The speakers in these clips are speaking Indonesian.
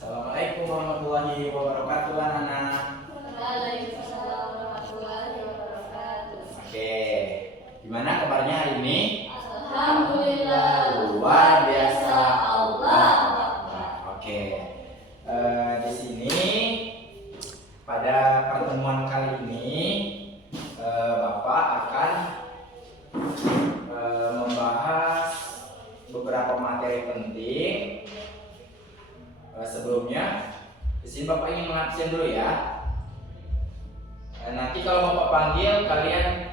Assalamualaikum warahmatullahi wabarakatuh, anak-anak. Waalaikumsalam warahmatullahi wabarakatuh. Oke, gimana kabarnya hari ini? Alhamdulillah, luar biasa Allah. Oke, di sini pada pertemuan kali ini Bapak akan membahas beberapa materi penting. Sebelumnya, di sini Bapak ingin mengabsen dulu ya. Nanti kalau Bapak panggil, kalian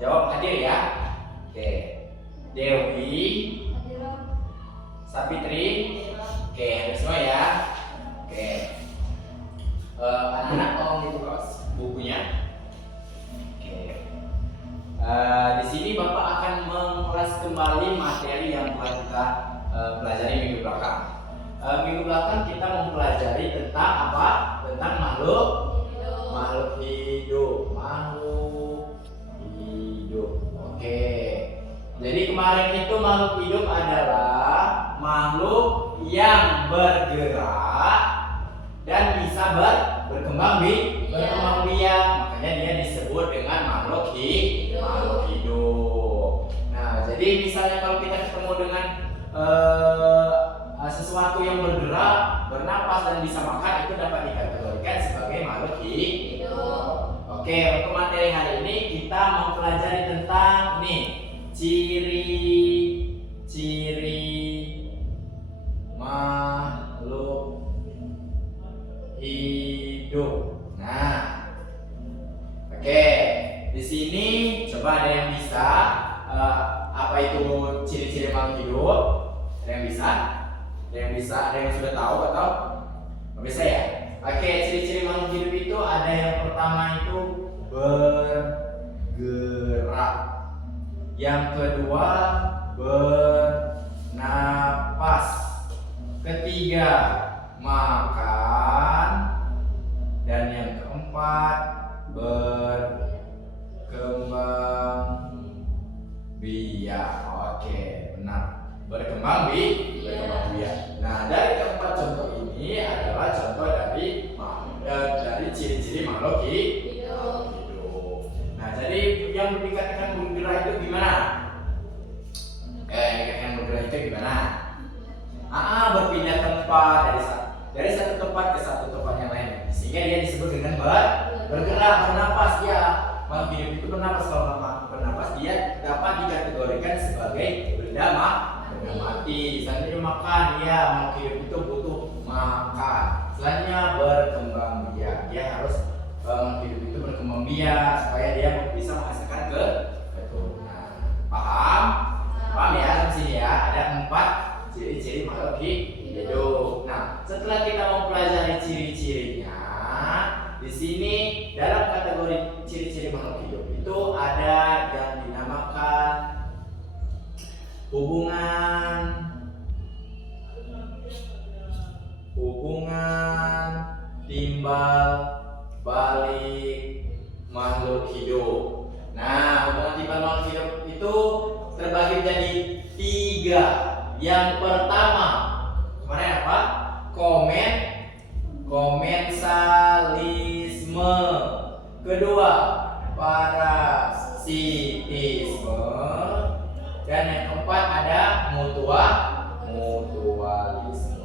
jawab hadir ya. Oke, Dewi, Sapitri, oke, hadir semua ya. Oke, anak-anak tolong dibuka bukunya. Oke, di sini Bapak akan mengulas kembali materi yang telah kita pelajari minggu belakang. Minggu belakang kita mempelajari tentang apa? Tentang makhluk hidup. Oke. Jadi kemarin itu makhluk hidup adalah makhluk yang bergerak dan bisa berkembang biak. Makanya dia disebut dengan makhluk hidup. Nah, jadi misalnya kalau kita ketemu dengan sesuatu yang bergerak, bernapas dan bisa makan, itu dapat dikategorikan sebagai makhluk hidup. Oke, untuk materi hari ini kita mempelajari tentang ciri-ciri makhluk hidup. Nah, oke, di sini coba ada yang bisa apa itu ciri-ciri makhluk hidup? Ada yang bisa? Ada yang sudah tahu atau nggak bisa ya? Oke, ciri-ciri makhluk hidup itu ada yang pertama itu bergerak, yang kedua bernapas, ketiga makan, dan yang keempat berkembang biak. Oke, benar, berkembang biak. Nah, dari keempat contoh ini adalah contoh dari ciri-ciri makhluk hidup. Nah, jadi yang dikatakan bergerak itu gimana? Yang bergerak itu gimana? Berpindah tempat dari satu tempat ke satu tempat yang lain, sehingga dia disebut dengan bergerak, bernapas. Ya, makhluk hidup itu bernapas. Kalau bernapas, dia dapat dikategorikan sebagai benda mati. Selanjutnya makan, ya, makhluk hidup itu butuh makan. Selanjutnya berkembang biak, dia harus makhluk hidup itu berkembang biak supaya dia bisa menghasilkan keturunan. Paham ya? Di sini ya ada 4 ciri-ciri makhluk hidup. Nah, setelah kita mempelajari ciri-cirinya, di sini dalam kategori ciri-ciri makhluk hidup itu ada yang dinamakan hubungan timbal balik makhluk hidup. Nah, hubungan timbal makhluk hidup itu terbagi menjadi 3. Yang pertama, kemarin apa? Komensalisme. Kedua, parasitisme. Dan yang keempat ada mutualisme.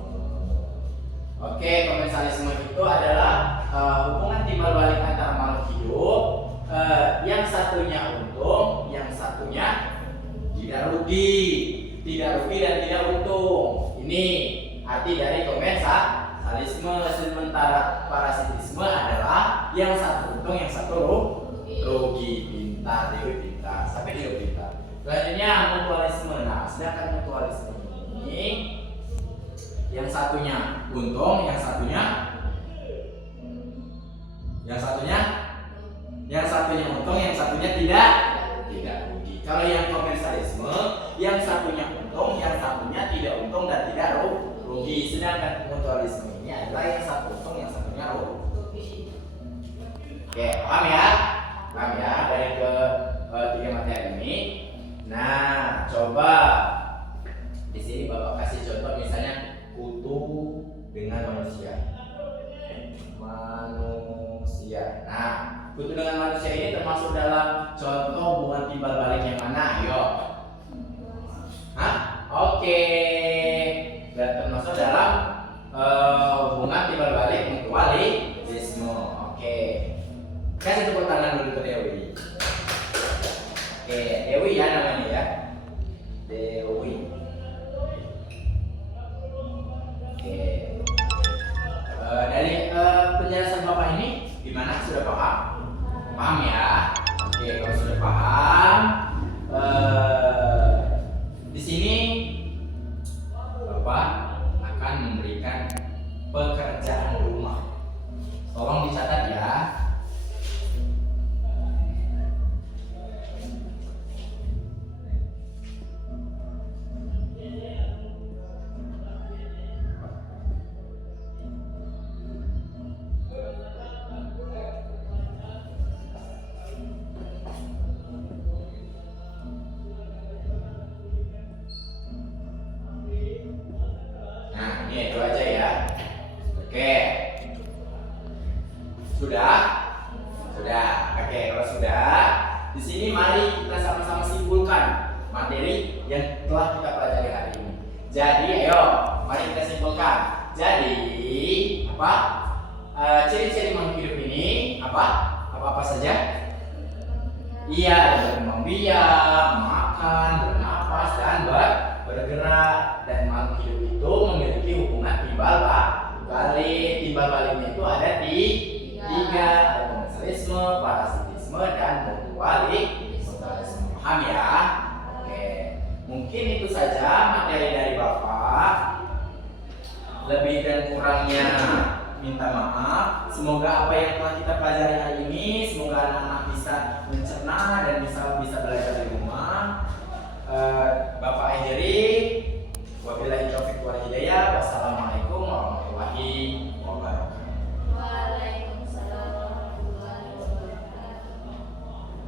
Oke, komensalisme itu adalah hubungan timbal balik antara makhluk hidup. Yang satunya untung, yang satunya tidak rugi dan tidak untung. Ini arti dari komensalisme. Sementara parasitisme adalah yang satu untung, yang satu rugi. Pintar, sampai dia pintar. Selanjutnya mutualisme. Nah, sedangkan mutualisme ini yang satunya untung, yang satunya untung, yang satunya tidak rugi. Kalau yang komensalisme, yang satunya untung, yang satunya tidak untung dan tidak rugi. Sedangkan mutualisme ini adalah yang satu untung, yang satunya rugi. Oke, paham ya dari tiga materi ini. Nah, coba di sini Bapak kasih contoh misalnya kutu dengan manusia. Kutu dengan manusia ini termasuk dalam contoh hubungan timbal balik yang mana? Ayo. Hah? Oke. Dan termasuk dalam hubungan timbal balik mutualisme. Oke. Kasih tepuk tangan dulu ke Dewi. Oke, Dewi ya namanya ya. Dewi. Oke. Dari penjelasan Bapak ini gimana? Sudah paham? Paham ya? Oke, kalau sudah paham, di sini Bapak akan memberikan pekerjaan rumah. Tolong dicatat ya. Nah, ini itu aja ya. Oke. Sudah? Sudah. Oke, kalau sudah, di sini mari kita sama-sama simpulkan materi yang telah kita pelajari hari ini. Jadi, ayo, mari kita simpulkan. Jadi, apa? Ciri-ciri makhluk hidup ini apa? Apa-apa saja? Iya, berkembang biak, makan, bernapas, dan bergerak. Dan makhluk hidup itu memiliki hubungan timbal balik. Timbal baliknya itu ada di tiga, ada komensalisme, parasitisme, dan mutualisme. Paham ya? Oke, mungkin itu saja materi dari Bapak. Lebih dan kurangnya minta maaf. Semoga apa yang telah kita pelajari hari ini